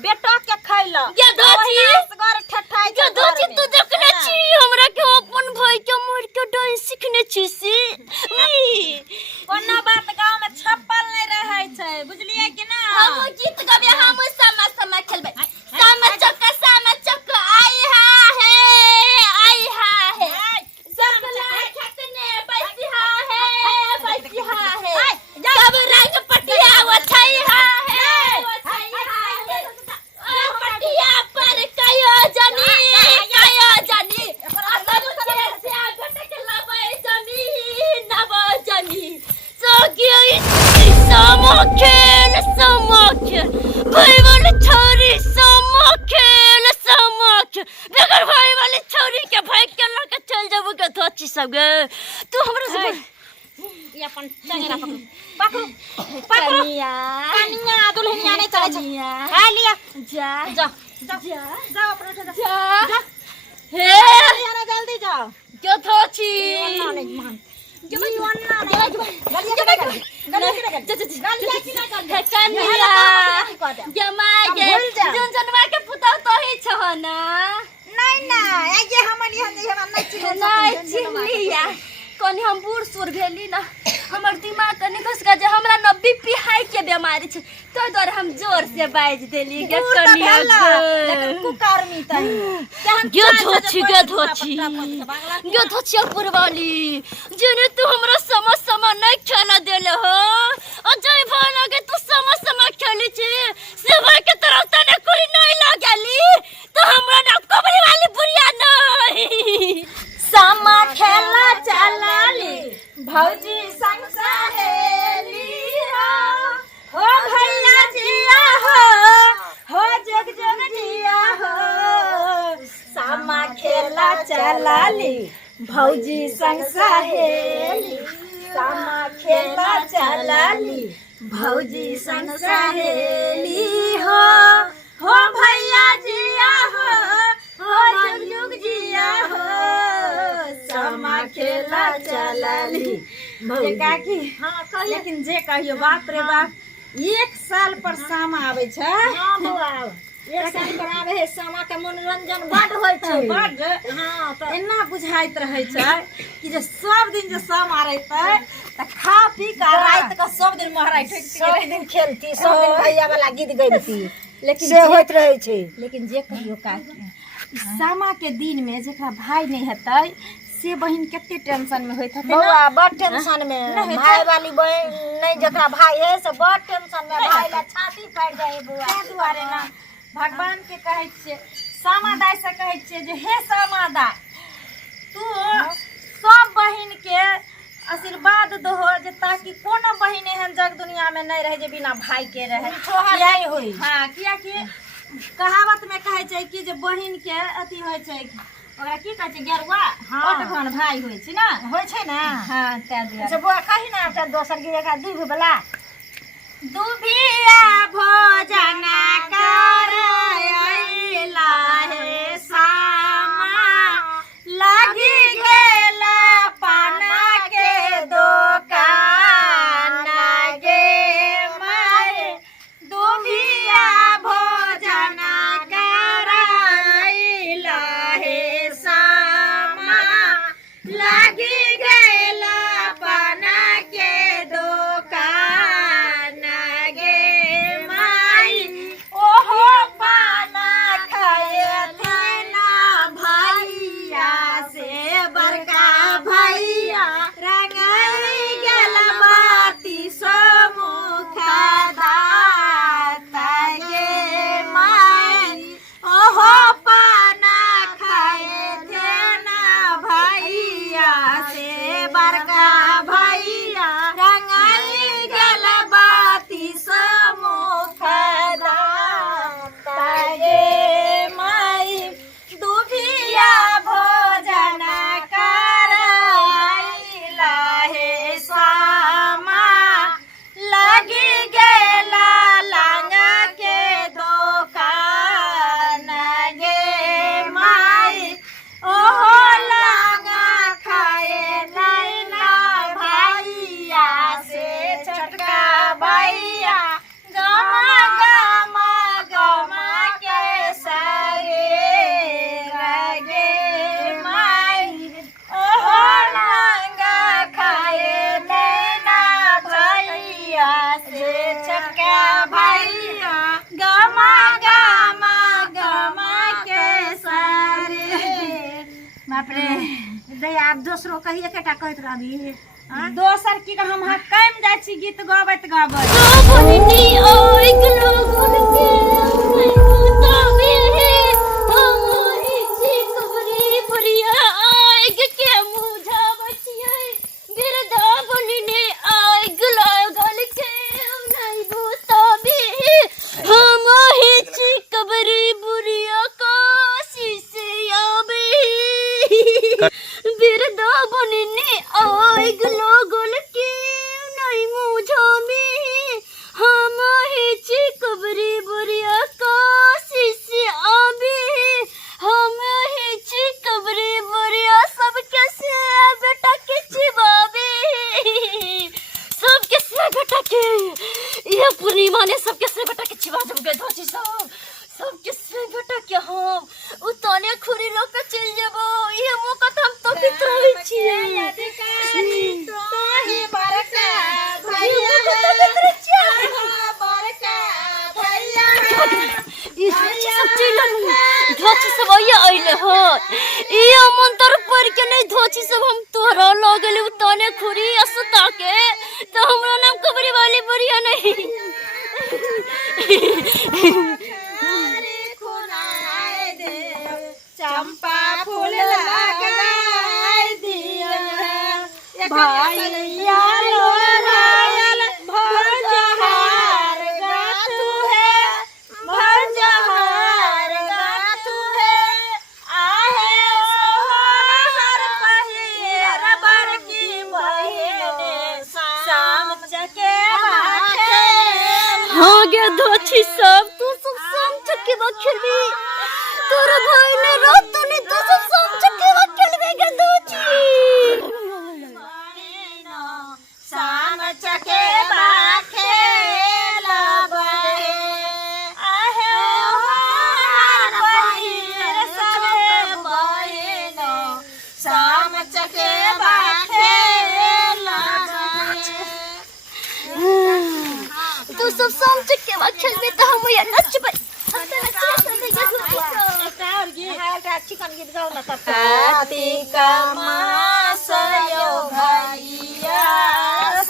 बेटा के खैला ये धोती घर ठठाई ये धोती तू देखने छी हमरा के अपन भाई के मोर के डांस सीखने छी से कोनो बात गांव में छप्पल नहीं रहे छै बुझलिए कि ना हम गीत गाबे हम समा समा खेलबे समा चक्का आई हा है जबला खतने बैसिहा है जब रंग पटिया वछई हा है पटिया पर कयो जनी सब से घटक लबै जनी नव जनी सोगियो समखेल भाई वाले छोरी समखेल बेगर भाई वाले छोरी के भाई के लके चल जाबो के धोची सब गे तू हमरा से ये अपन चंगरा पकड़ो कनिया दुल्हनिया नहीं चले छै आ लिया जा अपना जा हे यार जल्दी जाओ क्यों धोची कनी हम बूढ़ सूर भेली ना हमर दिमाग कनी घुस गया जे हमरा न बीपी हाई के बीमारी छै तो द्वारे हम जोर से बाज देली गे कनिया लेकिन कुकर्मी तई गे धोची पुरवाली जने तू हमरा समा नहीं खेला देले हो अजय भाला के तू समा खेली छी सेवा के तरफ तने कोई नहीं लागली तो हमरा न कबरी वाली बुढ़िया नहीं समा खेला चलाली भौजी संग सहेली हो भैया जिया हो जग जिया हो समा खेला चलाली भौजी संग सहेली समा खेला चलाली भौजी संग सहेली हो भैया जिया हो जुग जिया हो समा खेला चलाली काकी हां लेकिन जे कहियो बाप रे बाप एक साल पर सामा आवे छै हां बौआ एक साल पर आवे है सामा के मनोरंजन बड होय छै बड हां त एना बुझाइत रहे छै कि जे सब दिन जे सामा रहतै त खा पी के रात के सब दिन महराई ठोक सब दिन खेलती सब दिन भैया वाला गीत गैबती लेकिन से होइत रहे छै लेकिन जे कहियो काकी सामा के दिन में जेकरा भाई नहीं हेतै से बहिन केते टेंशन में होइत हते बौआ बड़ टेंशन में भाई वाली बहन नहीं जेकरा भाई है से बड़ टेंशन में भाई ला छाती फाड़ जाए बौआ के दुआरे ना भगवान के कहै छियै सामा दाई से कहै छियै जे हे सामा दाई तू सब बहिन के आशीर्वाद दहो जे ताकि कोनो बहिन एहन जग दुनिया में नहीं रहे जे बिना भाई के रहे यही होई हां किया कि कहावत में कहै छै कि जे बहिन के अथी होय छै ओकरा की कहै छै गेरुआ ओटघन भाई होय छै ना होय छै ना हां ते दुआरे अच्छा बुआ कहि ना त दोसर गिरे का दूभ वाला दुभिया भोजना करैला हे सामा लागी गेला पाना के दुकान गे मारे दुभिया भोजना करैला हे सामा लागी गेला पाना के दुकान गे दोसरो कहिए केटा कहत रहबी दोसर की हम कैम जाइ छी गीत गाबैत गाबैत बनिनी आइग लोगन के तबे हमारी चिकबरी बुढ़िया आइग के मुझा बचिए गिरदा बनिनी आइग लागल के नहीं तबे हमारी चिकबरी बुढ़िया काशी से आवे बिरदा बनिनी आइग लोगन के नहीं मुझा में हम ही कबरी बुरिया काशी से आवे हम ही कबरी बुरिया सब कैसे बेटा के चिबावे सब कैसे बेटा के ये पूर्णिमा ने सब कैसे बेटा के चिबा जब गए धोची सब कैसे बेटा के हम उतने खुरी लोग के चल जबो ये मौका तो हम तो फिर रही छिए तोही बरका भैया बरका भैया धोची सब आइले हो ये मंत्र पढ़ के नहीं धोची सब हम तोहरा लगल उतने खुरी असता के तो हमरा नाम कबरी वाली बुढ़िया नहीं चंपा फूल लगाई दिया भैया लोरायल भजहार गातू है भजहार गातू है आहे हर पहिर बर की बहिने शाम चके बाटे हाँ गे धोची सब तू सब शाम चके बखेली तोरा भाई ने रात ने तू सब शाम चके बखेली गे धोची शाम चके बाखे लबे आहे हर पहिर सबे बहिनो शाम चके बाखे लबे तू सब शाम चके बखेली तो हम ये नचबे चिकन गीत गाओ ना तब कार्तिक मास यो भैया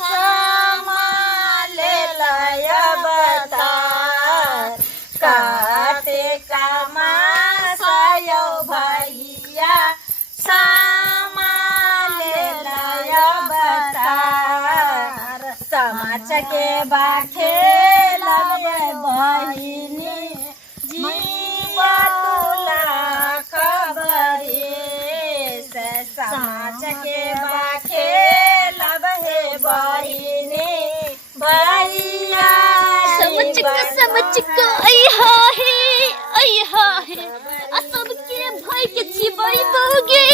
समाले लय बतार कार्तिक मास यो भैया समाले लय बतार समाच के बाखे लगे बहिनी जीवा तुला खबरी से समाज के बाखे लबहे बहिनी भैया समझ को आई हा है आ सबके भाई के चिबई बहुगे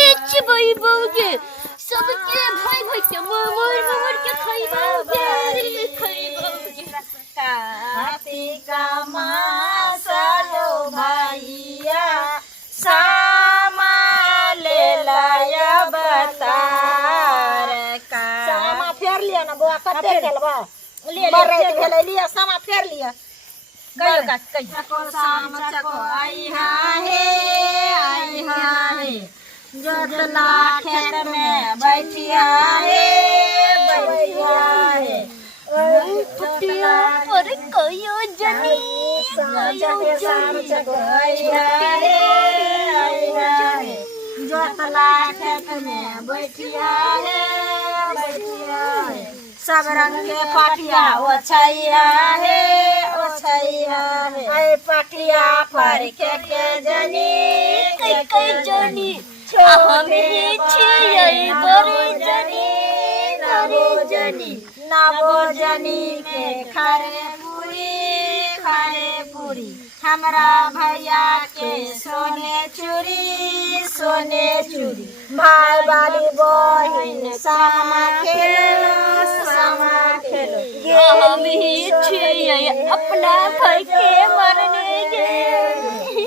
सबके भाई के मोर के खइबोगे कार्तिक मास लो भैया सामाले लय बतार का सामा फेर लिया ना बुआ कते खेलबा ले ले लिया सामा फेर लिया कहियो का कहियो शाम चको आई है जोतला खेत में बैठिया है फटिया पर कोयो जनी शाम चको आई है जोतला खेत में बैठिया है सब रंग के पाटिया ओछैया है ऐ पाटिया पर के जनी कई जनी हमें छियै बड़ी जनी नवो जनी के खारे पूरी हमरा भैया के सोने चूड़ी भाई वाली बहिन सामा खेलो हम ही छियै अपना भाई के मरने गे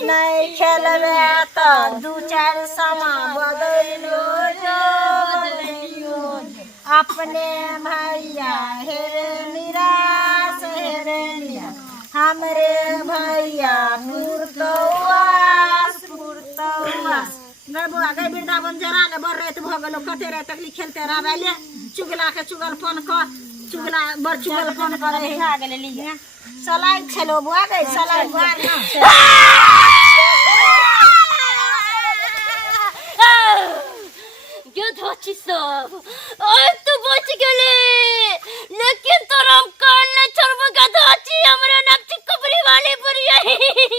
नहीं खेलबे तो दू चार समा बदलो अपने भैया हेरे निराश हमरे भैया पुरतवास गए बुआ गए वृंदावन जरा ले बर रात भ गेलो कते रात तक खेलते रहबे ले चुगला के चुगलपन क चुगला बर चुगलपन करे है खा गेले लिया सलाई खेलो बुआ गए सलाई बुआ ना क्या धोची सब आज तो बच गेले लेकिन तोरा हम